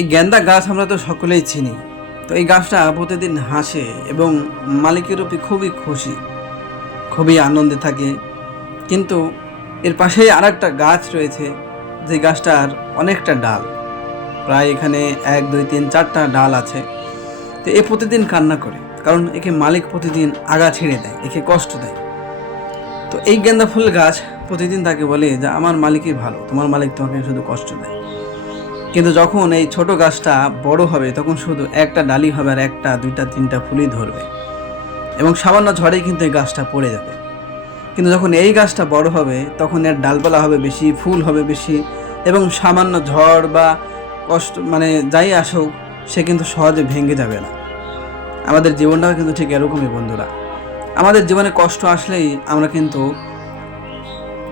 এই গেন্দা গাছ আমরা তো সকলেই চিনি। তো এই গাছটা প্রতিদিন হাসে এবং মালিকের উপর খুবই খুশি, খুবই আনন্দে থাকে। কিন্তু এর পাশেই আর একটা গাছ রয়েছে, যে গাছটার অনেকটা ডাল, প্রায় এখানে 1 2 3 4টা ডাল আছে। তো এ প্রতিদিন কান্না করে, কারণ একে মালিক প্রতিদিন আগা ছেড়ে দেয়, একে কষ্ট দেয়। তো এই গেন্দা ফুল গাছ প্রতিদিন তাকে বলে যে আমার মালিকই ভালো, তোমার মালিক তোমাকে শুধু কষ্ট দেয়। কিন্তু যখন এই ছোট গাছটা বড় হবে তখন শুধু একটা ডালি হবে আর 1টা 2টা 3টা ফুলই ধরবে, এবং সামান্য ঝড়েই কিন্তু এই গাছটা পড়ে যাবে। কিন্তু যখন এই গাছটা বড় হবে তখন এর ডালপালা হবে বেশি, ফুল হবে বেশি, এবং সামান্য ঝড় বা কষ্ট যাই আসুক সে কিন্তু সহজে ভেঙে যাবে না। আমাদের জীবনটাও কিন্তু ঠিক এরকমই বন্ধুরা। আমাদের জীবনে কষ্ট আসলেই আমরা কিন্তু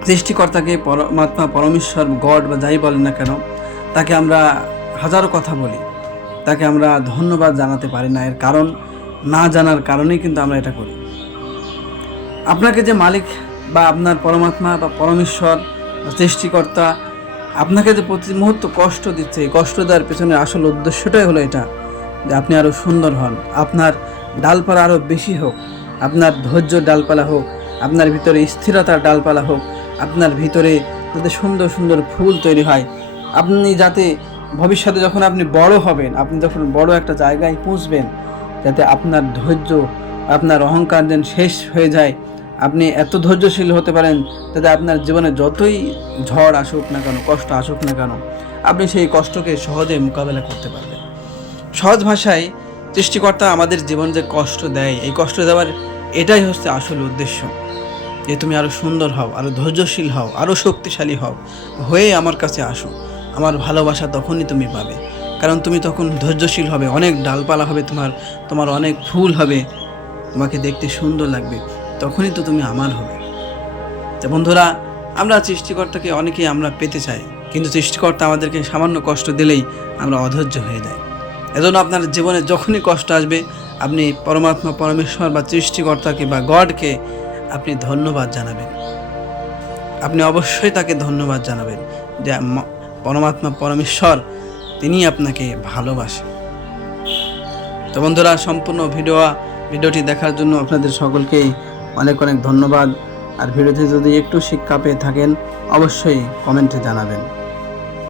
সৃষ্টিকর্তাকে, পরমাত্মা, পরমেশ্বর, গড বা যাই বলেন না কেন, তাকে আমরা হাজারো কথা বলি, তাকে আমরা ধন্যবাদ জানাতে পারি না। এর কারণ না জানার কারণেই কিন্তু আমরা এটা করি। আপনাকে যে মালিক বা আপনার পরমাত্মা বা পরমেশ্বর বা সৃষ্টিকর্তা আপনাকে যে প্রতি মুহূর্ত কষ্ট দিচ্ছে, এই কষ্ট দেওয়ার পেছনে আসল উদ্দেশ্যটাই হলো এটা, যে আপনি আরও সুন্দর হন, আপনার ডালপালা আরও বেশি হোক, আপনার ধৈর্য ডালপালা হোক, আপনার ভিতরে স্থিরতার ডালপালা হোক, আপনার ভিতরে যাতে সুন্দর সুন্দর ফুল তৈরি হয়, আপনি যাতে ভবিষ্যতে যখন আপনি বড় হবেন, আপনি যখন বড় একটা জায়গায় পৌঁছবেন, যাতে আপনার ধৈর্য, আপনার অহংকার যেন শেষ হয়ে যায়, আপনি এত ধৈর্যশীল হতে পারেন যাতে আপনার জীবনে যতই ঝড় আসুক না কেন, কষ্ট আসুক না কেন, আপনি সেই কষ্টকে সহজে মোকাবেলা করতে পারবেন। সহজ ভাষায় সৃষ্টিকর্তা আমাদের জীবন যে কষ্ট দেয়, এই কষ্ট দেওয়ার এটাই হচ্ছে আসল উদ্দেশ্য, যে তুমি আরও সুন্দর হও, আরও ধৈর্যশীল হও, আরও শক্তিশালী হও, হয়ে আমার কাছে আসো। আমার ভালোবাসা তখনই তুমি পাবে, কারণ তুমি তখন ধৈর্যশীল হবে, অনেক ডালপালা হবে, তোমার অনেক ফুল হবে, তোমাকে দেখতে সুন্দর লাগবে, তখনই তো তুমি আমার হবে। তো বন্ধুরা, আমরা সৃষ্টিকর্তাকে অনেকেই আমরা পেতে চাই, কিন্তু সৃষ্টিকর্তা আমাদেরকে সামান্য কষ্ট দিলেই আমরা অধৈর্য হয়ে যাই। এজন্য আপনার জীবনে যখনই কষ্ট আসবে, আপনি পরমাত্মা, পরমেশ্বর বা সৃষ্টিকর্তাকে বা গডকে আপনি ধন্যবাদ জানাবেন। আপনি অবশ্যই তাকে ধন্যবাদ জানাবেন যে পরমাত্মা, পরমেশ্বর তিনি আপনাকে ভালোবাসেন। তো বন্ধুরা, সম্পূর্ণ ভিডিওটি দেখার জন্য আপনাদের সকলকেই অনেক অনেক ধন্যবাদ। আর ভিডিওতে যদি একটু শিক্ষা পেয়ে থাকেন অবশ্যই কমেন্টে জানাবেন।